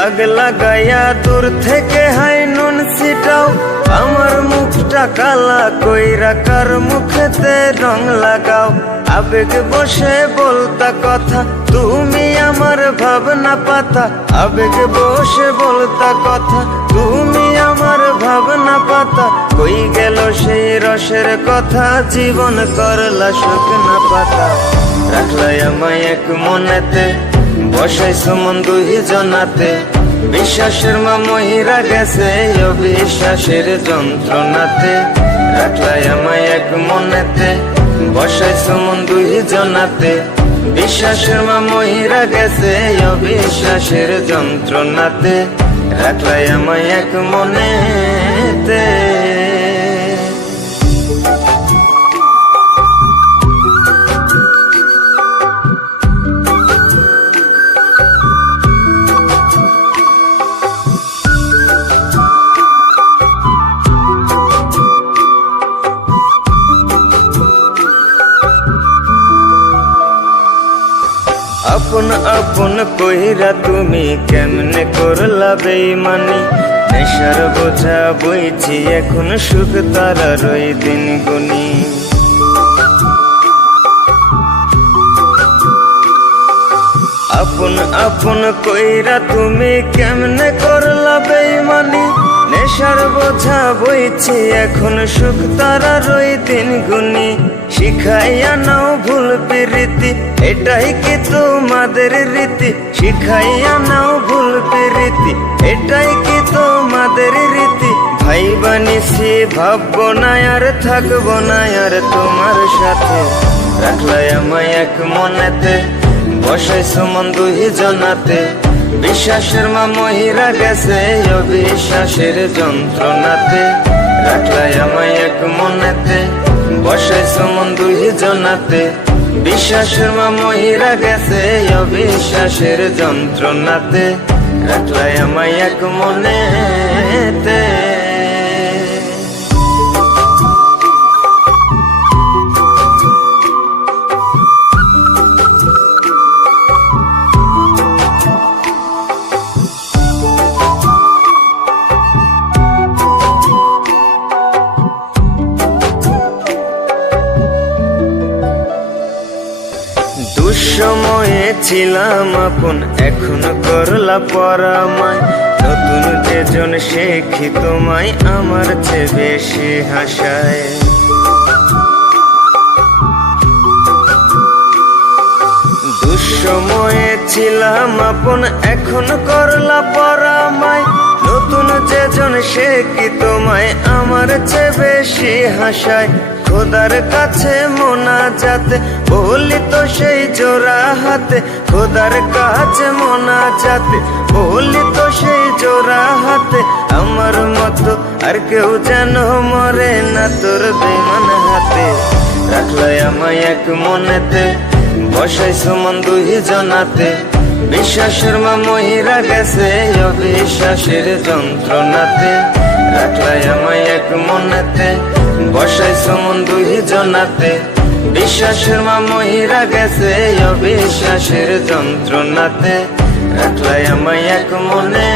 দাগ লাগাইয়া দূর থেকে হাই নুন ছিটাও, আমার মুখটা কালা কইরা কার মুখেতে রং লাগাও। আবেগ বসে বলতা কথা, তুমি আমার ভাবনা পাতা। আবেগ বসে বলতা কথা, তুমি আমার ভাবনা পাতা। কই গেল সেই রসের কথা, জীবন করলা শুকনা পাতা। রাখলাই আমায় এক মনেতে, বসাইছো মন দুই জনাতে। বিশ্বাসের মা মহিরা গেছে অবিশ্বাসের যন্ত্রণাতে। রাখলাই আমায় এক মনেতে, বসাইছো মন দুই জনাতে। বিশ্বাসের মা মহিরা গেছে অবিশ্বাসের যন্ত্রণাতে। রাখলাই আমায় এক মনেতে। আপন আপন কইরা তুমি কেমনে করলা বেইমানি। নেশার বোঝা বইছি এখন, সুখ তারার ওই দিন গুনি। আপন আপন কইরা তুমি কেমনে করলা বেইমানি। নেশার বোঝা বইছি এখন, সুখ তারার ওই দিন গুনি। শিখাইয়া নাও ভুল প্রীতি, এটাই কি তোমাদের রীতি। শিখাইয়া নাও ভুল প্রীতি, এটাই কি তোমাদের রীতি। ভাই বানিছি ভাববো না আর থাকবো না আর তোমার সাথে। রাখলাই আমায় এক মনেতে, বসাইছো মন দুই জনাতে। বিশ্বাসের মা মহিরা গেছে অবিশ্বাসের যন্ত্রণাতে। রাখলাই আমায় এক মনেতে, বসাইছো মন দুই জনাতে। বিশ্বাসের মা মহিরা গেছে অবিশ্বাসের যন্ত্রণাতে। রাখলাই আমায় এক মনেতে। দুঃসময়ে ছিলাম আপন, এখন করলা পরামায়। নতুন যেজন শেখি তোমায়, আমার চেয়ে বেশি হাসায়। দুঃসময়ে ছিলাম আপন, এখন করলা পরামায়। নতুন যেজন শেখি তোমায়, আমার চেয়ে বেশি হাসায়। খোদার কাছে মোনাজাতে বলি তো সেই জোড়া হাতে। খোদার কাছে মোনাজাতে বলি তো সেই জোড়া হাতে। আমার মতো আর কেউ যেন মরে না তোর বেমান হাতে। রাখলাই আমায় এক মনেতে, বসাইছো মন দুই জনাতে। বিশ্বাসের মা মহিরা গেছে অবিশ্বাসের যন্ত্রণাতে। রাখলাই আমায় এক মনেতে, বসাইছো মন দুই জনাতে। বিশ্বাসের মা মহিরা গেছে অবিশ্বাসের যন্ত্রণাতে। রাখলাই আমায় এক মনে।